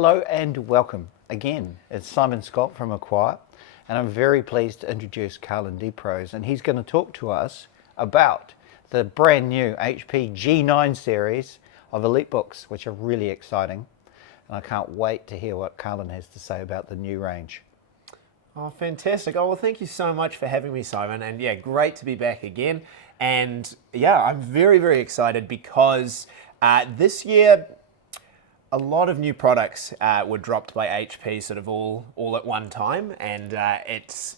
Hello and welcome again. It's Simon Scott from Acquire, and I'm very pleased to introduce Carlin Diprose, and he's going to talk to us about the brand new HP G9 series of EliteBooks, which are really exciting, and I can't wait to hear what Carlin has to say about the new range. Oh, fantastic. Oh, well, thank you so much for having me, Simon. And yeah, great to be back again. And yeah, I'm very, very excited because this year, a lot of new products were dropped by HP sort of all at one time. And it's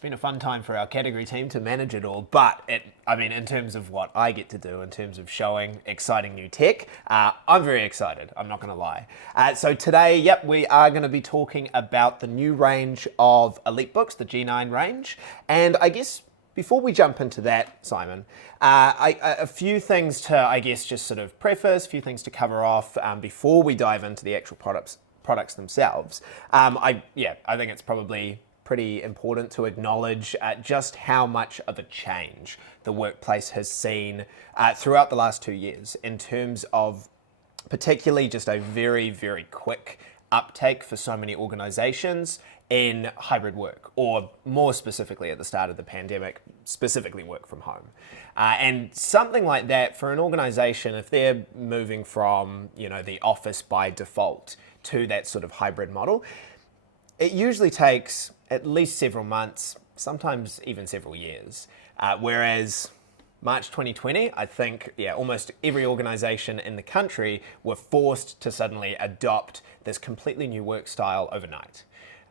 been a fun time for our category team to manage it all. But in terms of what I get to do, in terms of showing exciting new tech, I'm very excited. I'm not going to lie. So today, yep, we are going to be talking about the new range of EliteBooks, the G9 range. And I guess before we jump into that, Simon, a few things to, I guess, just sort of preface, a few things to cover off before we dive into the actual products themselves. I think it's probably pretty important to acknowledge just how much of a change the workplace has seen throughout the last 2 years in terms of particularly just a very, very quick uptake for so many organizations in hybrid work, or more specifically at the start of the pandemic, specifically work from home. And something like that for an organization, if they're moving from, the office by default to that sort of hybrid model, it usually takes at least several months, sometimes even several years. Whereas March 2020, I think, almost every organization in the country were forced to suddenly adopt this completely new work style overnight.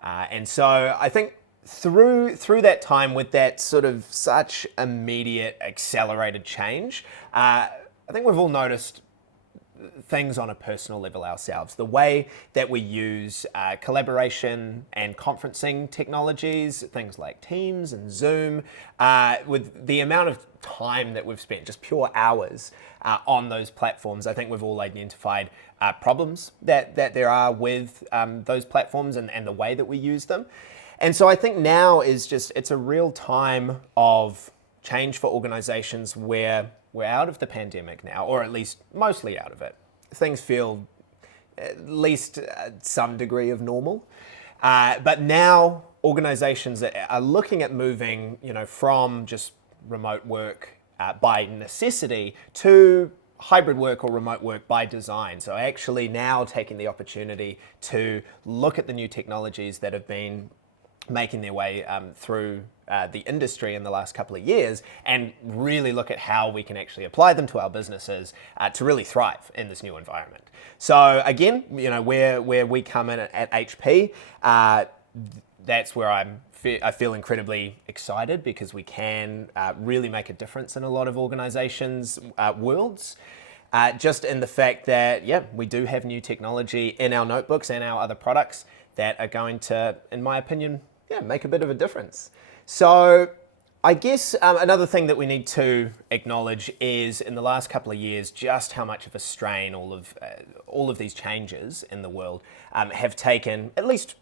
And so I think through that time with that sort of such immediate accelerated change, I think we've all noticed things on a personal level ourselves. The way that we use collaboration and conferencing technologies, things like Teams and Zoom, with the amount of time that we've spent, just pure hours on those platforms, I think we've all identified problems that there are with those platforms and the way that we use them. And so I think now it's a real time of change for organizations where we're out of the pandemic now, or at least mostly out of it. Things feel at least some degree of normal. But now organizations are looking at moving, from just remote work by necessity to hybrid work or remote work by design. So actually now taking the opportunity to look at the new technologies that have been making their way through the industry in the last couple of years and really look at how we can actually apply them to our businesses to really thrive in this new environment. So again, where we come in at HP, that's where I feel incredibly excited because we can really make a difference in a lot of organizations' worlds. Just in the fact that, we do have new technology in our notebooks and our other products that are going to, in my opinion, make a bit of a difference. So I guess another thing that we need to acknowledge is in the last couple of years, just how much of a strain all of these changes in the world have taken, at least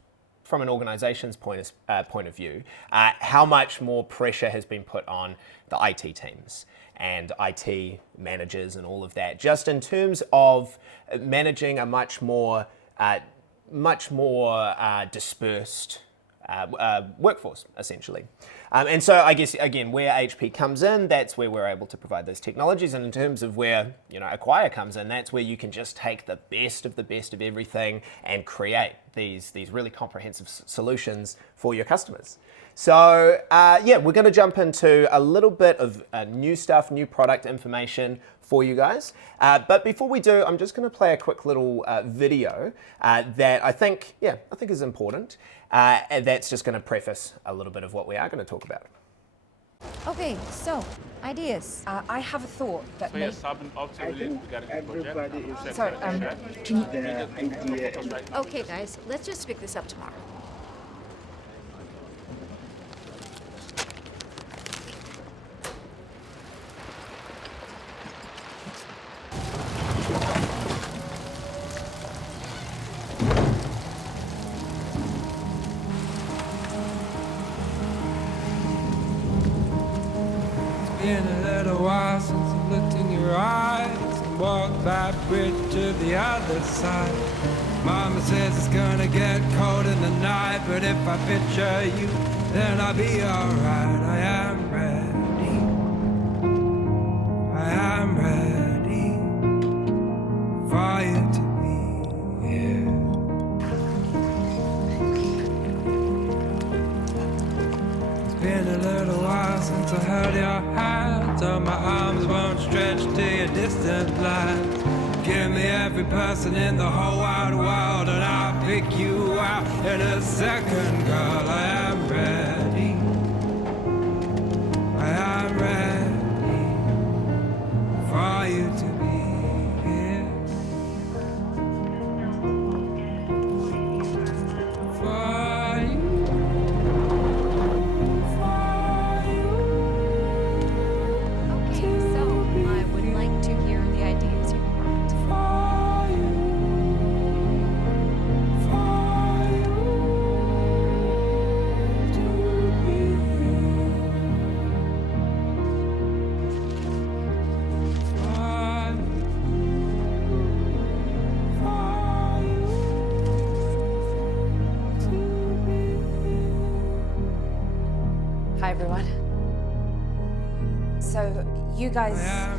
from an organization's point of view, how much more pressure has been put on the IT teams and IT managers and all of that, just in terms of managing a much more dispersed workforce, essentially. And so I guess, again, where HP comes in, that's where we're able to provide those technologies. And in terms of where, Acquire comes in, that's where you can just take the best of everything and create these really comprehensive solutions for your customers. So we're going to jump into a little bit of new stuff, new product information for you guys. But before we do, I'm just going to play a quick little video that I think is important. And that's just going to preface a little bit of what we are going to talk about. Okay, so ideas. I have a thought that So yes, I've been obviously regarding the project. everybody is sorry. Can you? The idea. Okay, guys, let's just pick this up tomorrow. Been a little while since I looked in your eyes and walked that bridge to the other side. Mama says it's gonna get cold in the night, but if I picture you, then I'll be alright. I am ready. I am ready for you to be here. It's been a little while since I held your hand, so my arms won't stretch to your distant lands. Give me every person in the whole wide world, and I'll pick you out in a second, girl. I am ready. I am ready for you to be here. For you. Okay, so I would like to hear the ideas you brought. Hi, everyone. So, you guys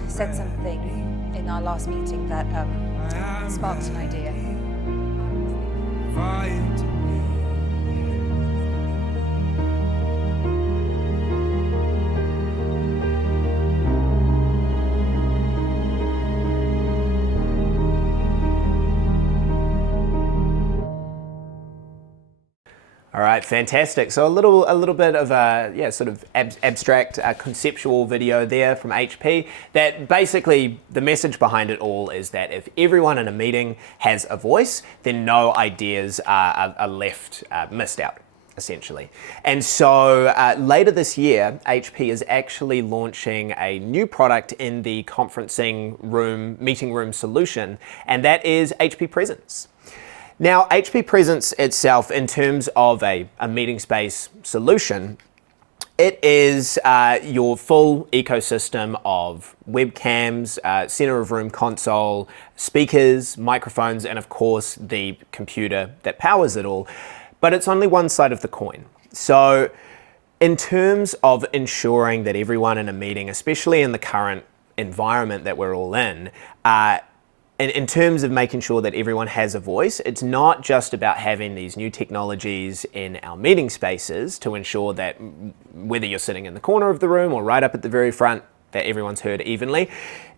said something in our last meeting that sparked an idea. For you to be. All right, fantastic. So a little bit of a sort of abstract conceptual video there from HP. That basically the message behind it all is that if everyone in a meeting has a voice, then no ideas are left missed out, essentially. And so later this year, HP is actually launching a new product in the conferencing room, meeting room solution, and that is HP Presence. Now, HP Presence itself, in terms of a meeting space solution, it is your full ecosystem of webcams, center of room console, speakers, microphones, and of course the computer that powers it all. But it's only one side of the coin. So in terms of ensuring that everyone in a meeting, especially in the current environment that we're all in terms of making sure that everyone has a voice, it's not just about having these new technologies in our meeting spaces to ensure that whether you're sitting in the corner of the room or right up at the very front, that everyone's heard evenly.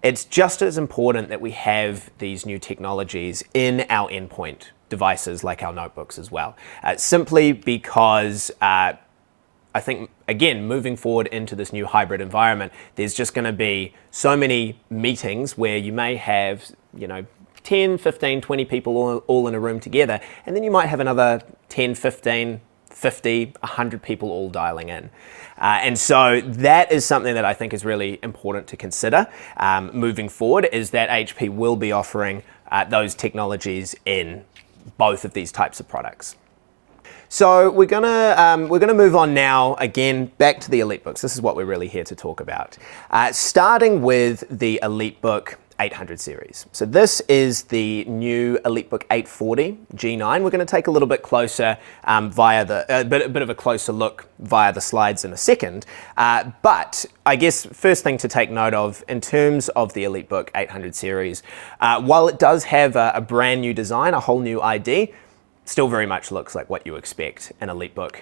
It's just as important that we have these new technologies in our endpoint devices like our notebooks as well. Simply because I think, again, moving forward into this new hybrid environment, there's just going to be so many meetings where you may have, 10, 15, 20 people all in a room together, and then you might have another 10, 15, 50, 100 people all dialing in. And so that is something that I think is really important to consider moving forward, is that HP will be offering those technologies in both of these types of products. So we're gonna move on now, again, back to the EliteBooks. This is what we're really here to talk about. Starting with the EliteBook 800 series. So this is the new EliteBook 840 G9. We're going to take a little bit closer via the bit of a closer look via the slides in a second. But I guess first thing to take note of in terms of the EliteBook 800 series, while it does have a brand new design, a whole new ID, still very much looks like what you expect an EliteBook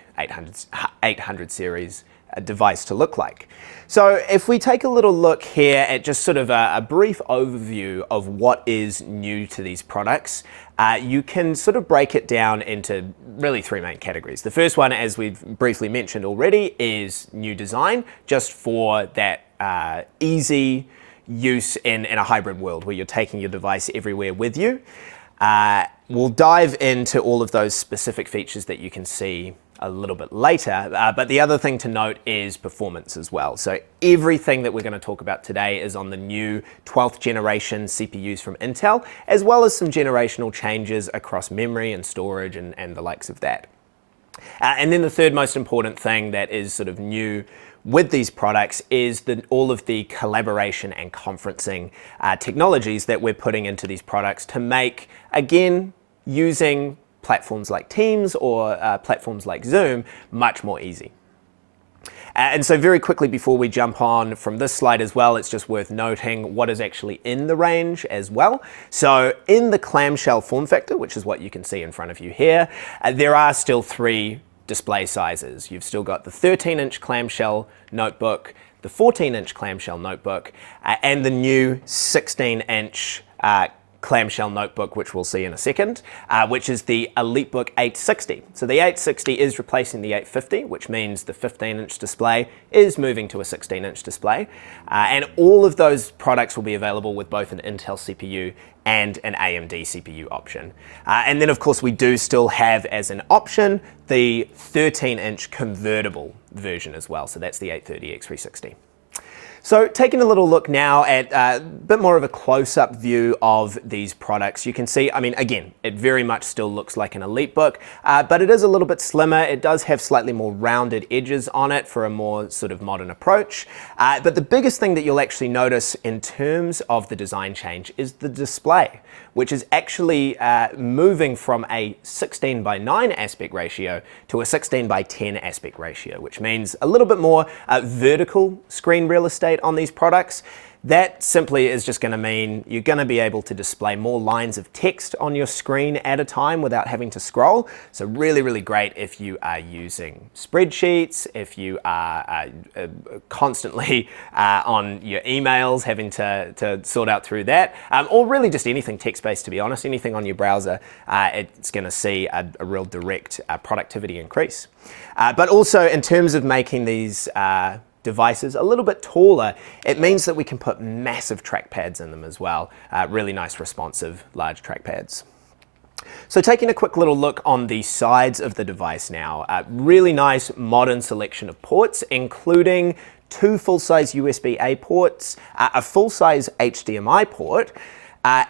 800 series device to look like. So if we take a little look here at just sort of a brief overview of what is new to these products, you can sort of break it down into really three main categories. The first one, as we've briefly mentioned already, is new design, just for that easy use in a hybrid world where you're taking your device everywhere with you. We'll dive into all of those specific features that you can see a little bit later, but the other thing to note is performance as well. So everything that we're going to talk about today is on the new 12th generation CPUs from Intel, as well as some generational changes across memory and storage and the likes of that. And then the third most important thing that is sort of new with these products is all of the collaboration and conferencing technologies that we're putting into these products to make, again, using platforms like Teams or platforms like Zoom much more easy. And so very quickly before we jump on from this slide as well, it's just worth noting what is actually in the range as well. So in the clamshell form factor, which is what you can see in front of you here, there are still 3 display sizes. You've still got the 13-inch clamshell notebook, the 14-inch clamshell notebook, and the new 16-inch clamshell notebook, which we'll see in a second, which is the EliteBook 860. So the 860 is replacing the 850, which means the 15-inch display is moving to a 16-inch display. And all of those products will be available with both an Intel CPU and an AMD CPU option. And then of course we do still have as an option the 13-inch convertible version as well. So that's the 830X360. So taking a little look now at a bit more of a close-up view of these products, you can see, I mean, again, it very much still looks like an EliteBook, but it is a little bit slimmer. It does have slightly more rounded edges on it for a more sort of modern approach. But the biggest thing that you'll actually notice in terms of the design change is the display, which is actually moving from a 16:9 aspect ratio to a 16:10 aspect ratio, which means a little bit more vertical screen real estate on these products. That simply is just going to mean you're going to be able to display more lines of text on your screen at a time without having to scroll. So really, really great if you are using spreadsheets, if you are constantly on your emails, having to sort out through that, or really just anything text-based, to be honest, anything on your browser, it's going to see a real direct productivity increase. But also in terms of making these devices a little bit taller, it means that we can put massive trackpads in them as well. Really nice responsive large trackpads. So taking a quick little look on the sides of the device now, really nice modern selection of ports, including 2 full-size USB-A ports, a full-size HDMI port,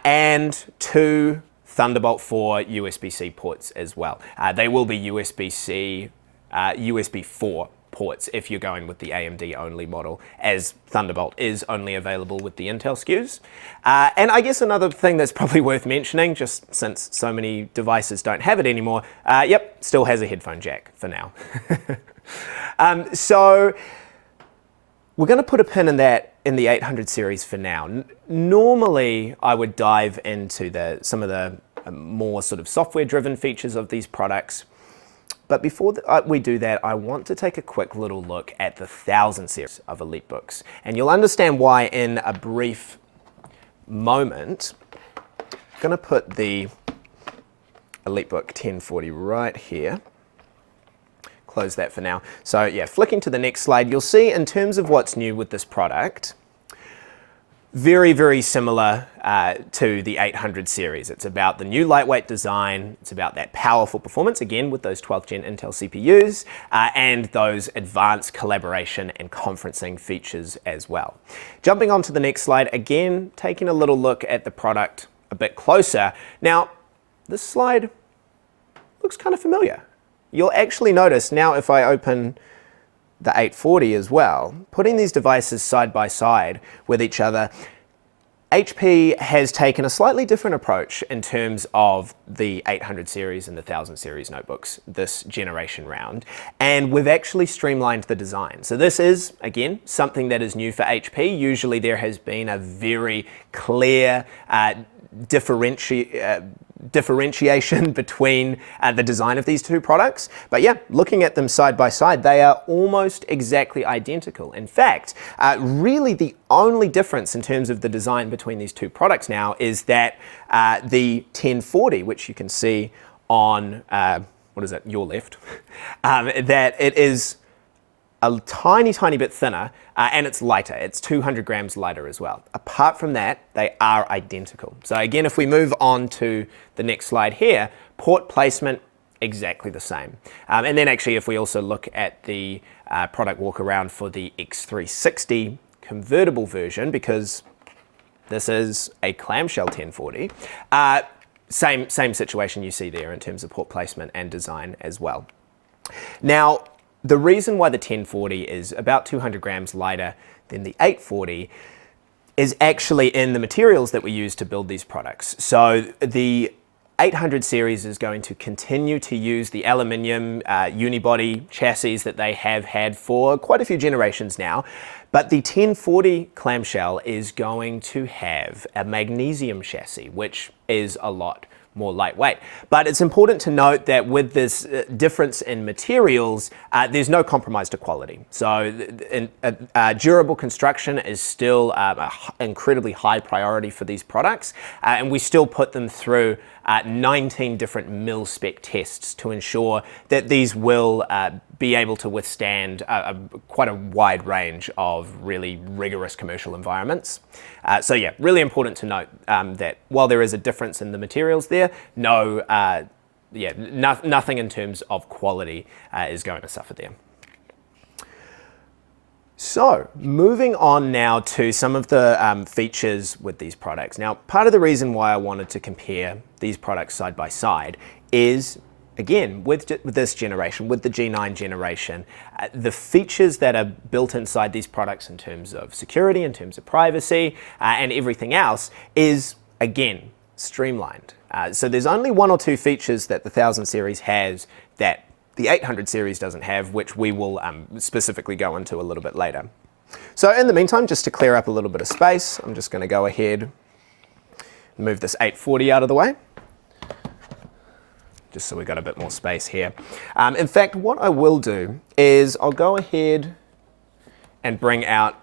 and 2 Thunderbolt 4 USB-C ports as well. They will be USB-C, USB 4 ports if you're going with the AMD only model, as Thunderbolt is only available with the Intel SKUs. And I guess another thing that's probably worth mentioning, just since so many devices don't have it anymore, yep, still has a headphone jack for now. So we're going to put a pin in that in the 800 series for now. Normally I would dive into some of the more sort of software driven features of these products. But before we do that, I want to take a quick little look at the 1000 series of EliteBooks. And you'll understand why in a brief moment. I'm going to put the EliteBook 1040 right here. Close that for now. So yeah, flicking to the next slide, you'll see in terms of what's new with this product, very, very similar to the 800 series. It's about the new lightweight design. It's about that powerful performance, again, with those 12th gen Intel CPUs, and those advanced collaboration and conferencing features as well. Jumping on to the next slide, again, taking a little look at the product a bit closer. Now, this slide looks kind of familiar. You'll actually notice now if I open the 840 as well, putting these devices side by side with each other, HP has taken a slightly different approach in terms of the 800 series and the 1000 series notebooks this generation round, and we've actually streamlined the design. So this is, again, something that is new for HP. Usually there has been a very clear differentiation between the design of these two products. But yeah, looking at them side by side, they are almost exactly identical. In fact, really the only difference in terms of the design between these two products now is that the 1040, which you can see on, what is it, your left, that it is a tiny, tiny bit thinner, and it's lighter. It's 200 grams lighter as well. Apart from that, they are identical. So again, if we move on to the next slide here, port placement, exactly the same. And then actually, if we also look at the product walk around for the X360 convertible version, because this is a clamshell 1040, same situation you see there in terms of port placement and design as well. Now, the reason why the 1040 is about 200 grams lighter than the 840 is actually in the materials that we use to build these products. So the 800 series is going to continue to use the aluminium unibody chassis that they have had for quite a few generations now. But the 1040 clamshell is going to have a magnesium chassis, which is a lot more lightweight. But it's important to note that with this difference in materials, there's no compromise to quality. So durable construction is still an incredibly high priority for these products, and we still put them through 19 different mil spec tests to ensure that these will be able to withstand quite a wide range of really rigorous commercial environments. So yeah, really important to note that while there is a difference in the materials there, nothing in terms of quality is going to suffer there. So moving on now to some of the features with these products. Now, part of the reason why I wanted to compare these products side by side is, again, with this generation, with the G9 generation, the features that are built inside these products in terms of security, in terms of privacy, and everything else is, again, streamlined. So there's only one or two features that the 1000 series has that the 800 series doesn't have, which we will specifically go into a little bit later. So in the meantime, just to clear up a little bit of space, I'm just going to go ahead and move this 840 out of the way, just so we've got a bit more space here. In fact, what I will do is I'll go ahead and bring out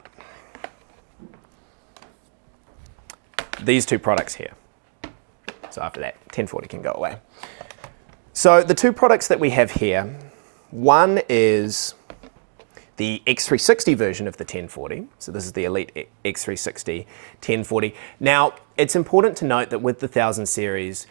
these two products here. So after that, 1040 can go away. So the two products that we have here, one is the X360 version of the 1040. So this is the Elite X360 1040. Now, it's important to note that with the 1000 series,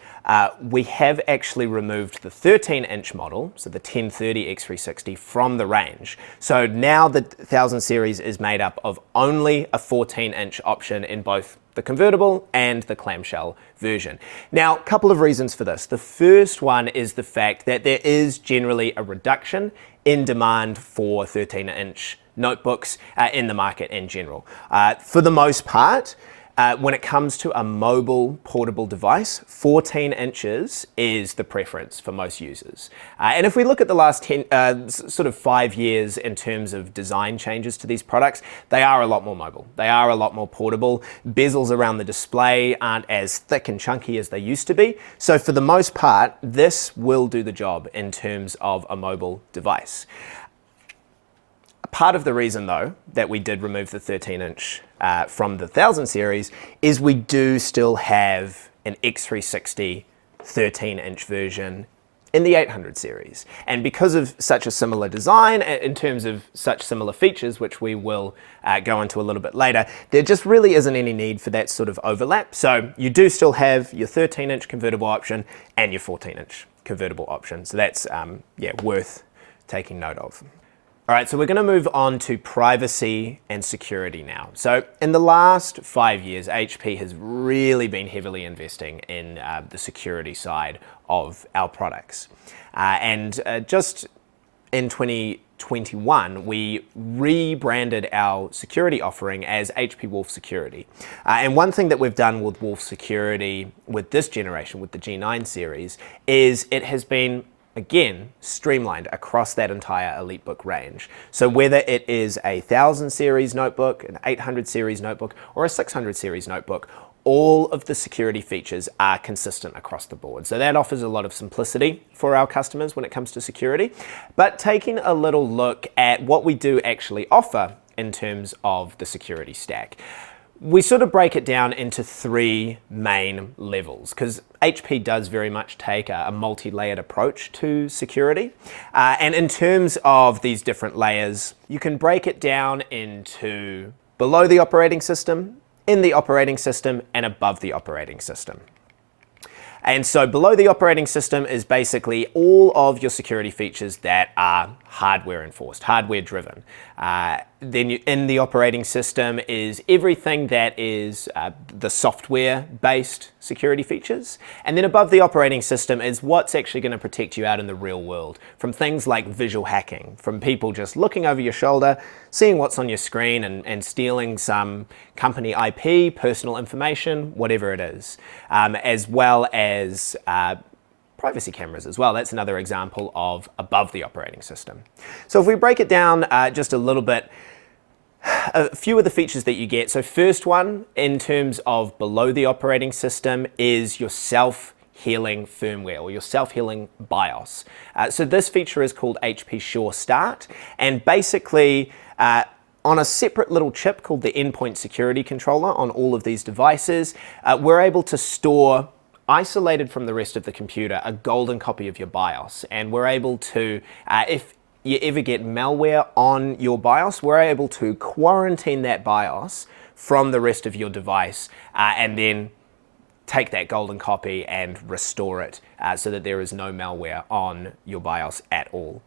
we have actually removed the 13-inch model, so the 1030 X360, from the range. So now the 1000 series is made up of only a 14-inch option in both the convertible and the clamshell version. Now, a couple of reasons for this. The first one is the fact that there is generally a reduction in demand for 13-inch notebooks in the market in general. For the most part, when it comes to a mobile portable device, 14 inches is the preference for most users. And if we look at the last 5 years in terms of design changes to these products, they are a lot more mobile. They are a lot more portable. Bezels around the display aren't as thick and chunky as they used to be. So for the most part, this will do the job in terms of a mobile device. Part of the reason, though, that we did remove the 13-inch from the 1000 series is we do still have an X360 13-inch version in the 800 series. And because of such a similar design, in terms of such similar features, which we will go into a little bit later, there just really isn't any need for that sort of overlap. So you do still have your 13-inch convertible option and your 14-inch convertible option. So that's worth taking note of. All right, so we're going to move on to privacy and security now. So in the last 5 years, HP has really been heavily investing in the security side of our products. Just in 2021, we rebranded our security offering as HP Wolf Security. And one thing that we've done with Wolf Security with this generation, with the G9 series, is it has been, again, streamlined across that entire EliteBook range. So whether it is a 1000 series notebook, an 800 series notebook, or a 600 series notebook, all of the security features are consistent across the board. So that offers a lot of simplicity for our customers when it comes to security. But taking a little look at what we do actually offer in terms of the security stack, we sort of break it down into three main levels, because HP does very much take a multi-layered approach to security. And in terms of these different layers, you can break it down into below the operating system, in the operating system, and above the operating system. And so below the operating system is basically all of your security features that are hardware enforced, hardware driven. Then in the operating system is everything that is the software based security features. And then above the operating system is what's actually going to protect you out in the real world from things like visual hacking, from people just looking over your shoulder, seeing what's on your screen and stealing some company IP, personal information, whatever it is, as well as privacy cameras as well. That's another example of above the operating system. So if we break it down just a little bit, a few of the features that you get. So first one, in terms of below the operating system, is your self-healing firmware or your self-healing BIOS. So this feature is called HP Sure Start, and basically on a separate little chip called the Endpoint Security Controller on all of these devices, we're able to store, isolated from the rest of the computer, a golden copy of your BIOS. And we're able to, if you ever get malware on your BIOS, we're able to quarantine that BIOS from the rest of your device and then take that golden copy and restore it so that there is no malware on your BIOS at all.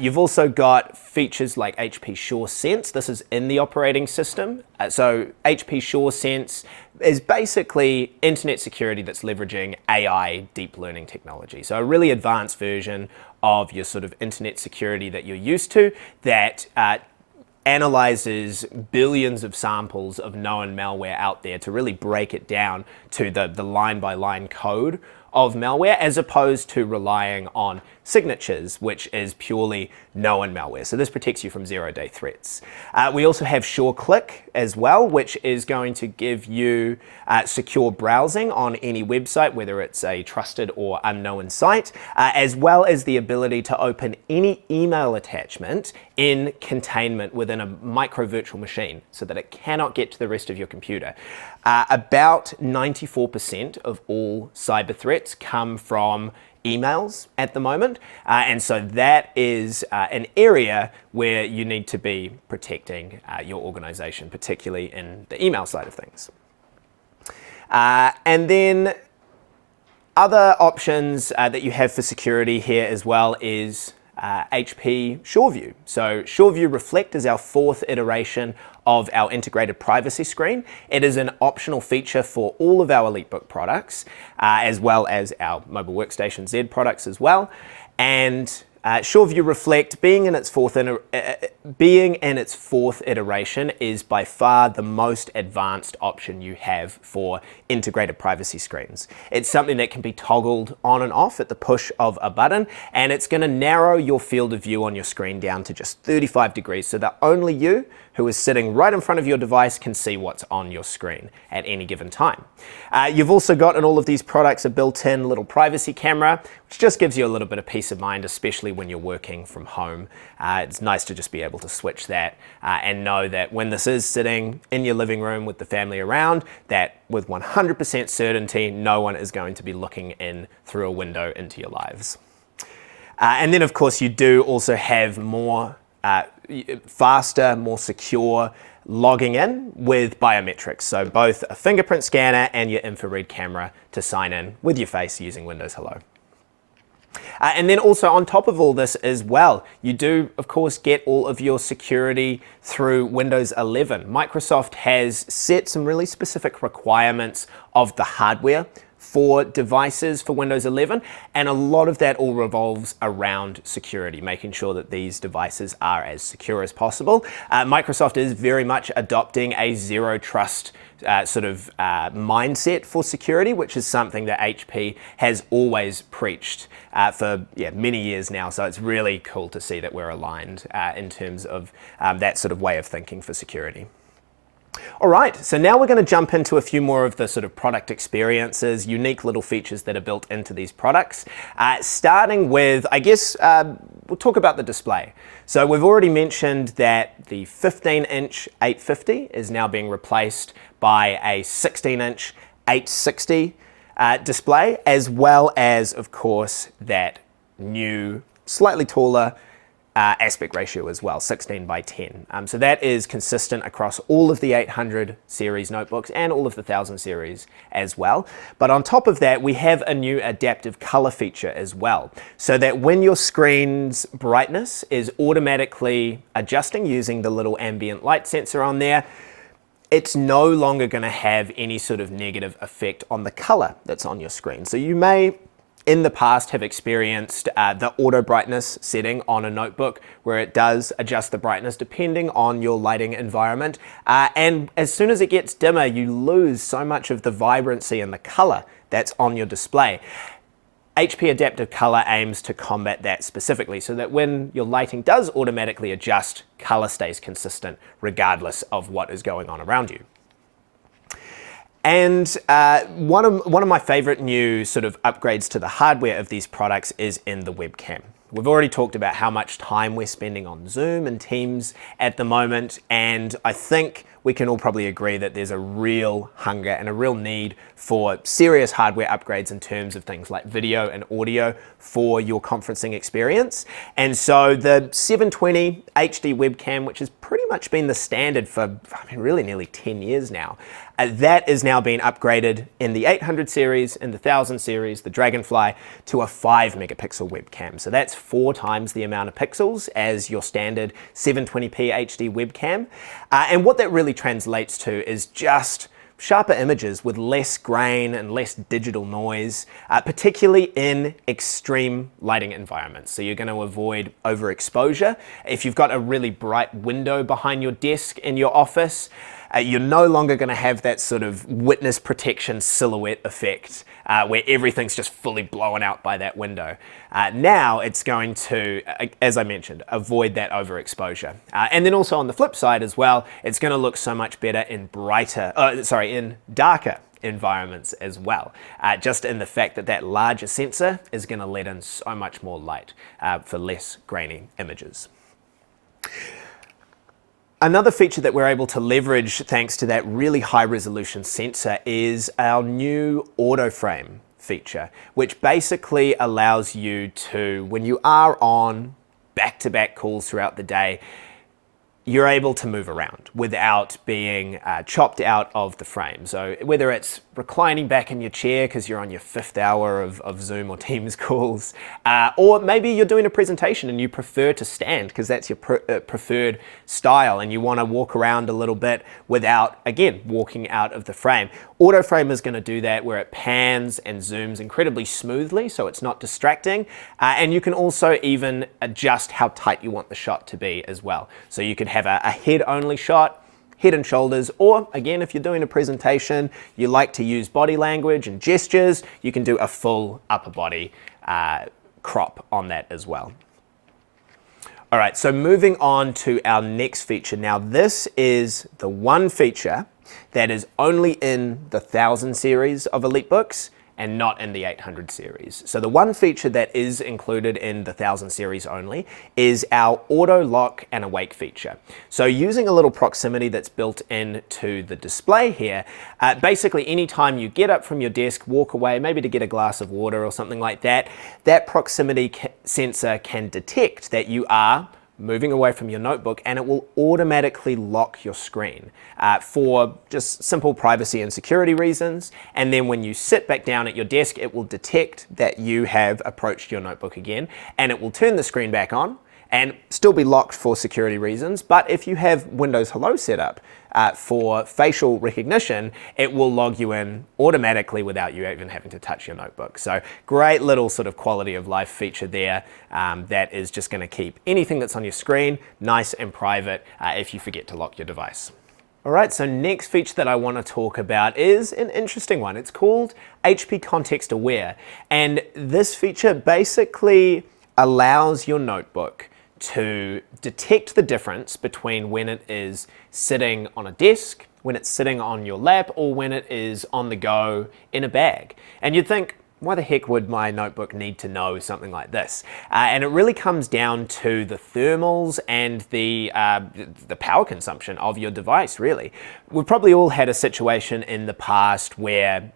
You've also got features like HP Sure Sense. This is in the operating system. So HP Sure Sense is basically internet security that's leveraging AI deep learning technology. So a really advanced version of your sort of internet security that you're used to that analyzes billions of samples of known malware out there to really break it down to the line-by-line code of malware, as opposed to relying on signatures, which is purely known malware. So this protects you from zero-day threats. We also have SureClick as well, which is going to give you secure browsing on any website, whether it's a trusted or unknown site, as well as the ability to open any email attachment in containment within a micro virtual machine so that it cannot get to the rest of your computer. About 94% of all cyber threats come from emails at the moment, and so that is an area where you need to be protecting your organization, particularly in the email side of things. And then other options that you have for security here as well is HP SureView. So SureView Reflect is our fourth iteration of our integrated privacy screen. It is an optional feature for all of our EliteBook products, as well as our Mobile Workstation Z products as well. And SureView Reflect, being in its fourth iteration, is by far the most advanced option you have for integrated privacy screens. It's something that can be toggled on and off at the push of a button, and it's going to narrow your field of view on your screen down to just 35 degrees so that only you, who is sitting right in front of your device, can see what's on your screen at any given time. You've also got in all of these products a built-in little privacy camera, which just gives you a little bit of peace of mind, especially when you're working from home. It's nice to just be able to switch that and know that when this is sitting in your living room with the family around, that with 100% certainty, no one is going to be looking in through a window into your lives. And then of course you do also have more faster, more secure logging in with biometrics. So both a fingerprint scanner and your infrared camera to sign in with your face using Windows Hello. And then also on top of all this as well, you do of course get all of your security through Windows 11. Microsoft has set some really specific requirements of the hardware for devices for Windows 11, and a lot of that all revolves around security, making sure that these devices are as secure as possible. Microsoft is very much adopting a zero trust mindset for security, which is something that HP has always preached for many years now. So it's really cool to see that we're aligned in terms of that sort of way of thinking for security. All right, so now we're going to jump into a few more of the sort of product experiences, unique little features that are built into these products. Starting with, I guess, we'll talk about the display. So we've already mentioned that the 15-inch 850 is now being replaced by a 16-inch 860 display, as well as, of course, that new, slightly taller aspect ratio as well, 16 by 10. So that is consistent across all of the 800 series notebooks and all of the 1000 series as well. But on top of that, we have a new adaptive color feature as well, so that when your screen's brightness is automatically adjusting using the little ambient light sensor on there, it's no longer going to have any sort of negative effect on the color that's on your screen. So you may in the past have experienced the auto brightness setting on a notebook where it does adjust the brightness depending on your lighting environment. And as soon as it gets dimmer, you lose so much of the vibrancy and the color that's on your display. HP Adaptive Color aims to combat that specifically so that when your lighting does automatically adjust, color stays consistent regardless of what is going on around you. And one of my favorite new sort of upgrades to the hardware of these products is in the webcam. We've already talked about how much time we're spending on Zoom and Teams at the moment, and I think we can all probably agree that there's a real hunger and a real need for serious hardware upgrades in terms of things like video and audio for your conferencing experience. And so the 720 HD webcam, which has pretty much been the standard for, really nearly 10 years now, that is now being upgraded in the 800 series, in the 1000 series, the Dragonfly, to a 5 megapixel webcam. So that's 4 times the amount of pixels as your standard 720p HD webcam. And what that really translates to is just sharper images with less grain and less digital noise, particularly in extreme lighting environments. So you're going to avoid overexposure. If you've got a really bright window behind your desk in your office, you're no longer going to have that sort of witness protection silhouette effect where everything's just fully blown out by that window. Now it's going to, as I mentioned, avoid that overexposure. And then also on the flip side as well, it's going to look so much better in in darker environments as well, just in the fact that that larger sensor is going to let in so much more light for less grainy images. Another feature that we're able to leverage thanks to that really high resolution sensor is our new auto frame feature, which basically allows you to, when you are on back-to-back calls throughout the day, you're able to move around without being chopped out of the frame. So whether it's reclining back in your chair because you're on your 5th hour of Zoom or Teams calls, or maybe you're doing a presentation and you prefer to stand because that's your preferred style and you want to walk around a little bit without, again, walking out of the frame. Auto frame is going to do that where it pans and zooms incredibly smoothly so it's not distracting, and you can also even adjust how tight you want the shot to be as well. So you could have a head-only shot, head and shoulders, or again, if you're doing a presentation, you like to use body language and gestures, you can do a full upper body crop on that as well. All right, so moving on to our next feature. Now, this is the one feature that is only in the 1000 series of EliteBooks and not in the 800 series. So the one feature that is included in the 1000 series only is our auto lock and awake feature. So using a little proximity that's built into the display here, basically anytime you get up from your desk, walk away, maybe to get a glass of water or something like that, that proximity sensor can detect that you are moving away from your notebook, and it will automatically lock your screen for just simple privacy and security reasons. And then when you sit back down at your desk, it will detect that you have approached your notebook again, and it will turn the screen back on and still be locked for security reasons. But if you have Windows Hello set up for facial recognition, it will log you in automatically without you even having to touch your notebook. So great little sort of quality of life feature there that is just going to keep anything that's on your screen nice and private if you forget to lock your device. All right, so next feature that I want to talk about is an interesting one. It's called HP Context Aware, and this feature basically allows your notebook to detect the difference between when it is sitting on a desk, when it's sitting on your lap, or when it is on the go in a bag. And you'd think, why the heck would my notebook need to know something like this? And it really comes down to the thermals and the power consumption of your device, really. We've probably all had a situation in the past where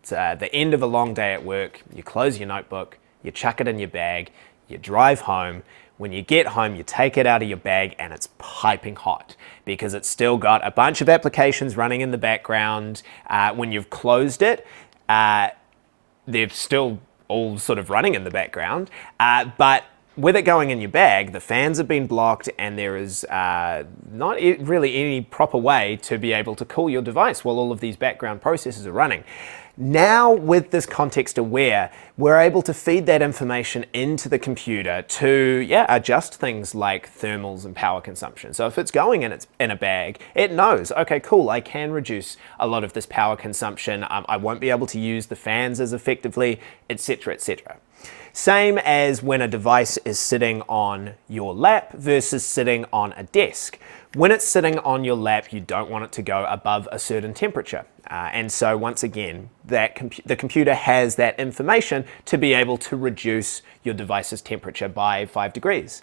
it's the end of a long day at work, you close your notebook, you chuck it in your bag, you drive home. When you get home, you take it out of your bag and it's piping hot because it's still got a bunch of applications running in the background. When you've closed it, they're still all sort of running in the background, but with it going in your bag, the fans have been blocked and there is not really any proper way to be able to cool your device while all of these background processes are running. Now, with this context aware, we're able to feed that information into the computer to adjust things like thermals and power consumption. So if it's going in a bag, it knows, okay, cool, I can reduce a lot of this power consumption. I won't be able to use the fans as effectively, etc., etc. Same as when a device is sitting on your lap versus sitting on a desk. When it's sitting on your lap, you don't want it to go above a certain temperature. And so once again, the computer has that information to be able to reduce your device's temperature by 5 degrees.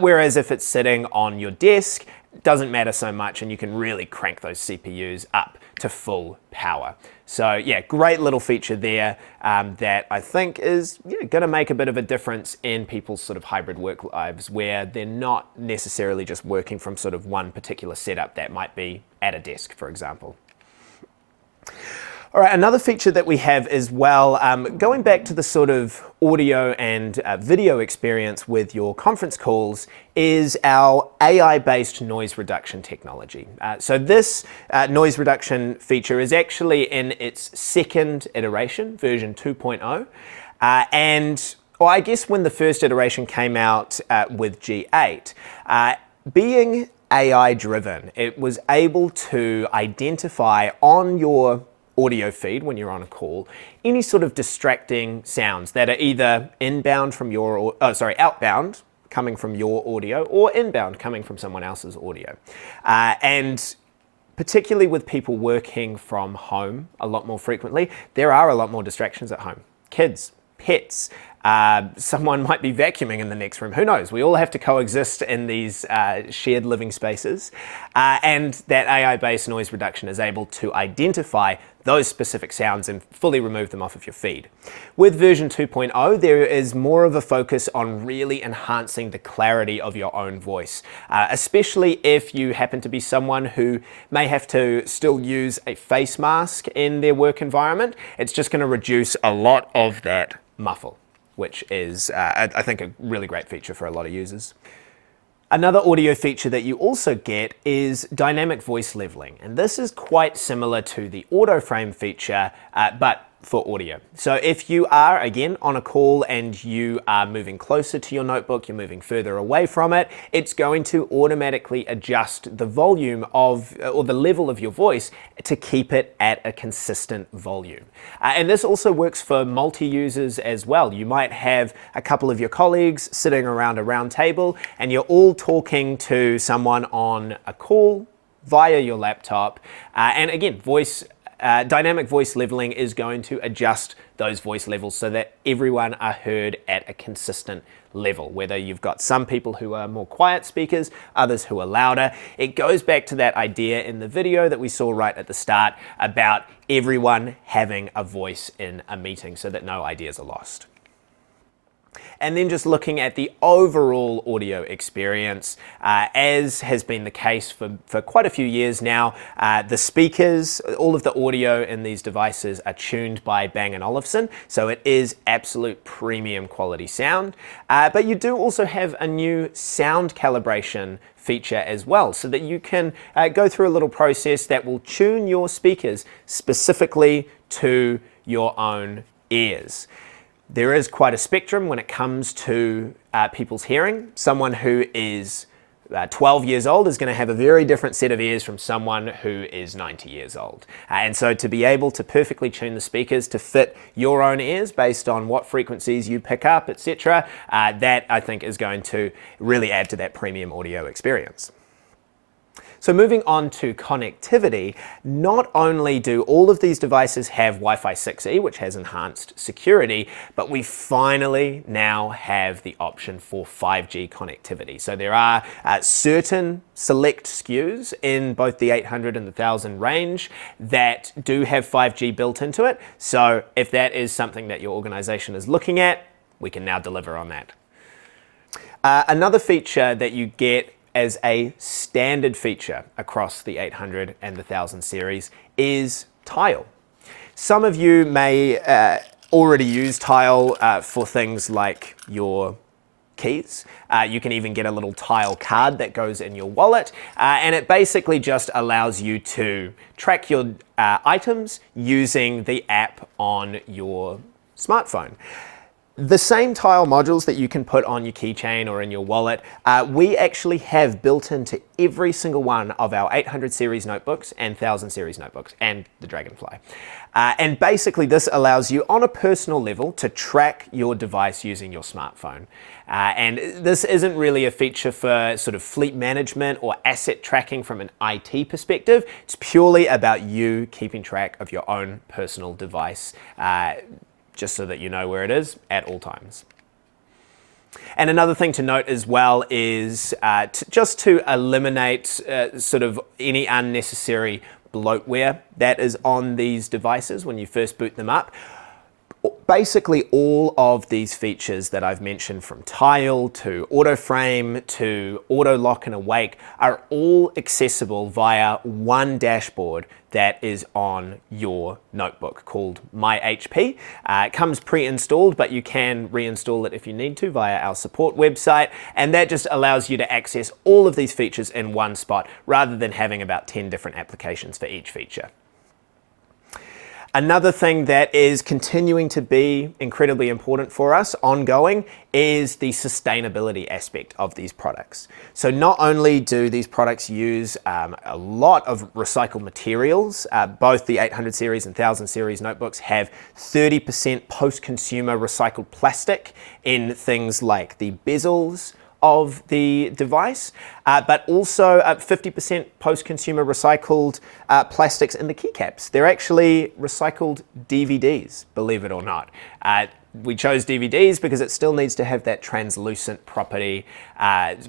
Whereas if it's sitting on your desk, it doesn't matter so much and you can really crank those CPUs up to full power. So yeah, great little feature there that I think is going to make a bit of a difference in people's sort of hybrid work lives where they're not necessarily just working from sort of one particular setup that might be at a desk, for example. All right, another feature that we have as well, going back to the sort of audio and video experience with your conference calls, is our AI-based noise reduction technology. So this noise reduction feature is actually in its second iteration, version 2.0. Or I guess when the first iteration came out with G8, being AI-driven, it was able to identify on your audio feed when you're on a call any sort of distracting sounds that are either outbound coming from your audio or inbound coming from someone else's audio. And particularly with people working from home a lot more frequently, there are a lot more distractions at home. Kids, pets, someone might be vacuuming in the next room. Who knows? We all have to coexist in these shared living spaces. And that AI-based noise reduction is able to identify those specific sounds and fully remove them off of your feed. With version 2.0, there is more of a focus on really enhancing the clarity of your own voice, especially if you happen to be someone who may have to still use a face mask in their work environment. It's just going to reduce a lot of that muffle, which is, I think, a really great feature for a lot of users. Another audio feature that you also get is dynamic voice leveling, and this is quite similar to the auto frame feature, but for audio. So if you are, again, on a call and you are moving closer to your notebook, you're moving further away from it, it's going to automatically adjust the volume of, or the level of your voice to keep it at a consistent volume. And this also works for multi-users as well. You might have a couple of your colleagues sitting around a round table and you're all talking to someone on a call via your laptop. And again, dynamic voice leveling is going to adjust those voice levels so that everyone are heard at a consistent level, whether you've got some people who are more quiet speakers, others who are louder. It goes back to that idea in the video that we saw right at the start about everyone having a voice in a meeting so that no ideas are lost. And then just looking at the overall audio experience, as has been the case for quite a few years now, the speakers, all of the audio in these devices are tuned by Bang & Olufsen, so it is absolute premium quality sound. But you do also have a new sound calibration feature as well, so that you can go through a little process that will tune your speakers specifically to your own ears. There is quite a spectrum when it comes to people's hearing. Someone who is 12 years old is going to have a very different set of ears from someone who is 90 years old. And so to be able to perfectly tune the speakers to fit your own ears based on what frequencies you pick up, etc., that I think is going to really add to that premium audio experience. So moving on to connectivity, not only do all of these devices have Wi-Fi 6E, which has enhanced security, but we finally now have the option for 5G connectivity. So there are certain select SKUs in both the 800 and the 1000 range that do have 5G built into it. So if that is something that your organization is looking at, we can now deliver on that. Another feature that you get as a standard feature across the 800 and the 1000 series is tile. Some of you may already use tile for things like your keys. You can even get a little tile card that goes in your wallet, and it basically just allows you to track your items using the app on your smartphone. The same tile modules that you can put on your keychain or in your wallet, we actually have built into every single one of our 800 series notebooks and 1000 series notebooks and the Dragonfly. And basically this allows you on a personal level to track your device using your smartphone. And this isn't really a feature for sort of fleet management or asset tracking from an IT perspective. It's purely about you keeping track of your own personal device, just so that you know where it is at all times. And another thing to note as well is just to eliminate sort of any unnecessary bloatware that is on these devices when you first boot them up. Basically all of these features that I've mentioned, from tile to auto frame to auto lock and awake, are all accessible via one dashboard that is on your notebook called My HP. It comes pre-installed, but you can reinstall it if you need to via our support website, and that just allows you to access all of these features in one spot rather than having about 10 different applications for each feature. Another thing that is continuing to be incredibly important for us ongoing is the sustainability aspect of these products. So not only do these products use a lot of recycled materials, both the 800 series and 1000 series notebooks have 30% post-consumer recycled plastic in things like the bezels of the device, but also 50% post-consumer recycled plastics in the keycaps. They're actually recycled DVDs, believe it or not. We chose DVDs because it still needs to have that translucent property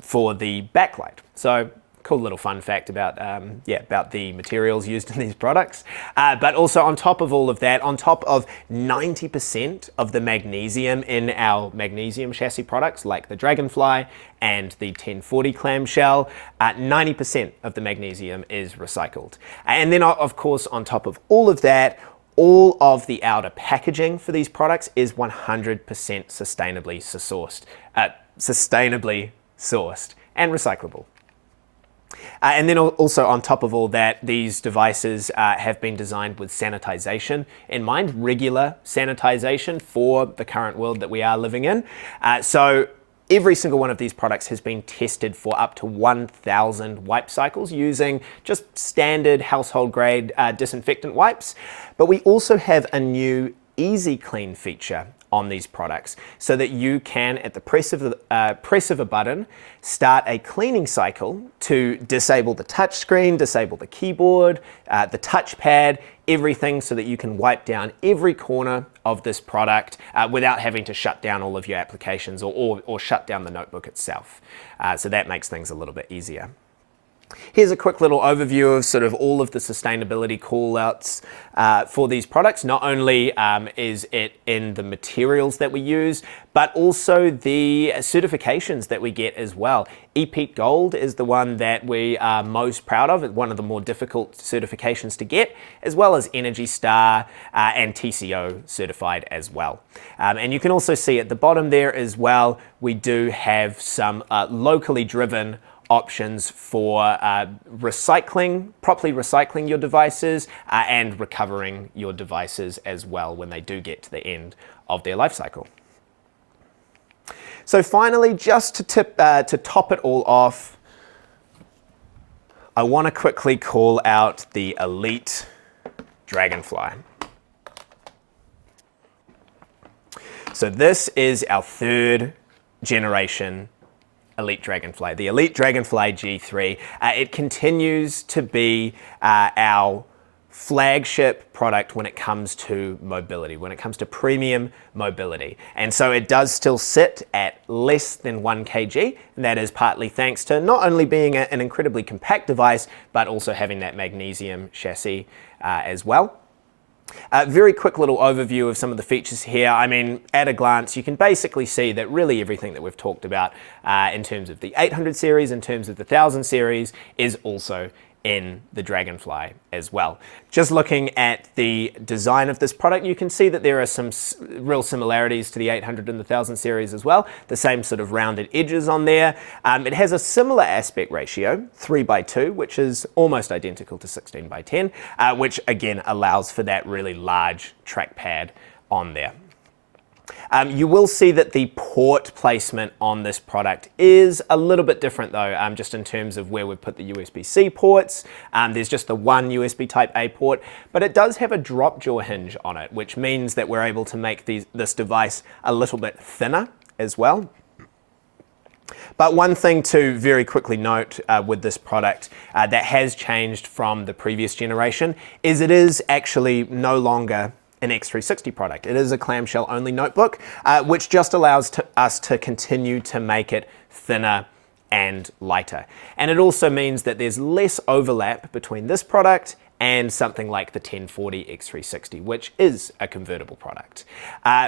for the backlight. So cool little fun fact about about the materials used in these products. But also on top of all of that, on top of 90% of the magnesium in our magnesium chassis products like the Dragonfly and the 1040 clamshell, 90% of the magnesium is recycled. And then of course on top of all of that, all of the outer packaging for these products is 100% sustainably sourced and recyclable. And then also on top of all that, these devices have been designed with sanitization in mind, regular sanitization for the current world that we are living in. So every single one of these products has been tested for up to 1,000 wipe cycles using just standard household grade disinfectant wipes. But we also have a new Easy Clean feature on these products so that you can, at the press of a button, start a cleaning cycle to disable the touch screen, disable the keyboard, the touchpad, everything, so that you can wipe down every corner of this product without having to shut down all of your applications or shut down the notebook itself. So that makes things a little bit easier. Here's a quick little overview of sort of all of the sustainability call-outs for these products. Not only is it in the materials that we use, but also the certifications that we get as well. EPEAT Gold is the one that we are most proud of. It's one of the more difficult certifications to get, as well as Energy Star and TCO certified as well. And you can also see at the bottom there as well, we do have some locally driven options for properly recycling your devices and recovering your devices as well when they do get to the end of their life cycle. So finally, just to top it all off, I want to quickly call out the Elite Dragonfly. So this is our third generation Elite Dragonfly, the Elite Dragonfly G3. It continues to be our flagship product when it comes to mobility, when it comes to premium mobility. And so it does still sit at less than 1 kg, and that is partly thanks to not only being an incredibly compact device, but also having that magnesium chassis as well. Very quick little overview of some of the features here. I mean, at a glance, you can basically see that really everything that we've talked about in terms of the 800 series, in terms of the 1000 series, is also in the Dragonfly as well. Just looking at the design of this product, you can see that there are some real similarities to the 800 and the 1000 series as well. The same sort of rounded edges on there. It has a similar aspect ratio, 3:2, which is almost identical to 16:10, which again allows for that really large trackpad on there. You will see that the port placement on this product is a little bit different though, just in terms of where we've put the USB-C ports. There's just the one USB type A port, but it does have a drop jaw hinge on it, which means that we're able to make this device a little bit thinner as well. But one thing to very quickly note with this product that has changed from the previous generation is it is actually no longer an X360 product. It is a clamshell only notebook, which just allows us to continue to make it thinner and lighter. And it also means that there's less overlap between this product and something like the 1040 X360, which is a convertible product.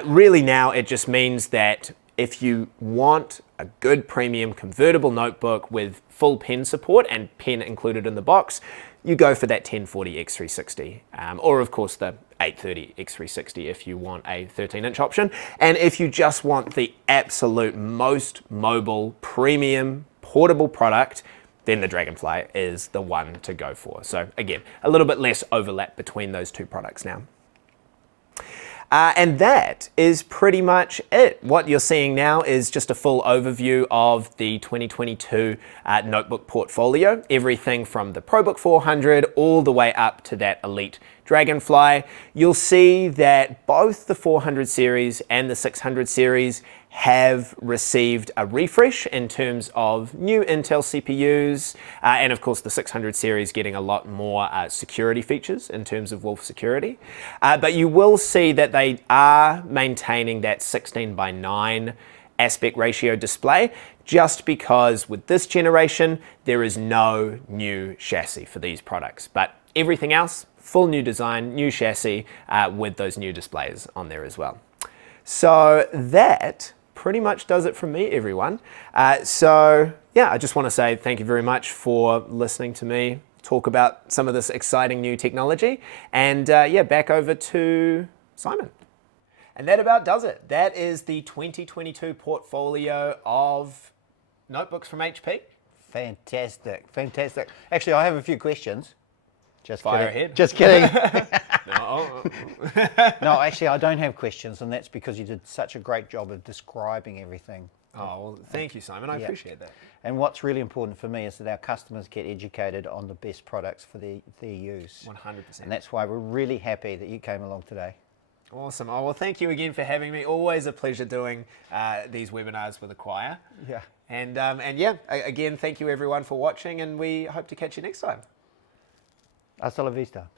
Really now it just means that if you want a good premium convertible notebook with full pen support and pen included in the box, you go for that 1040 X360, or of course the 830 X360 if you want a 13-inch option. And if you just want the absolute most mobile, premium, portable product, then the Dragonfly is the one to go for. So again, a little bit less overlap between those two products now. And that is pretty much it. What you're seeing now is just a full overview of the 2022 notebook portfolio. Everything from the ProBook 400 all the way up to that Elite Dragonfly. You'll see that both the 400 series and the 600 series have received a refresh in terms of new Intel CPUs, and of course the 600 series getting a lot more security features in terms of Wolf security. But you will see that they are maintaining that 16:9 aspect ratio display, just because with this generation there is no new chassis for these products. But everything else, full new design, new chassis with those new displays on there as well. So that pretty much does it from me, everyone. So yeah, I just want to say thank you very much for listening to me talk about some of this exciting new technology. And yeah, back over to Simon. And that about does it. That is the 2022 portfolio of notebooks from HP. Fantastic, fantastic. Actually, I have a few questions. Just Fire kidding. ahead. Just kidding. No. No, actually, I don't have questions, and that's because you did such a great job of describing everything. Oh, well, thank you, Simon. I appreciate that. And what's really important for me is that our customers get educated on the best products for their use. 100%. And that's why we're really happy that you came along today. Awesome. Oh, well, thank you again for having me. Always a pleasure doing these webinars with Acquire. Yeah. And yeah, again, thank you everyone for watching, and we hope to catch you next time. Hasta la vista.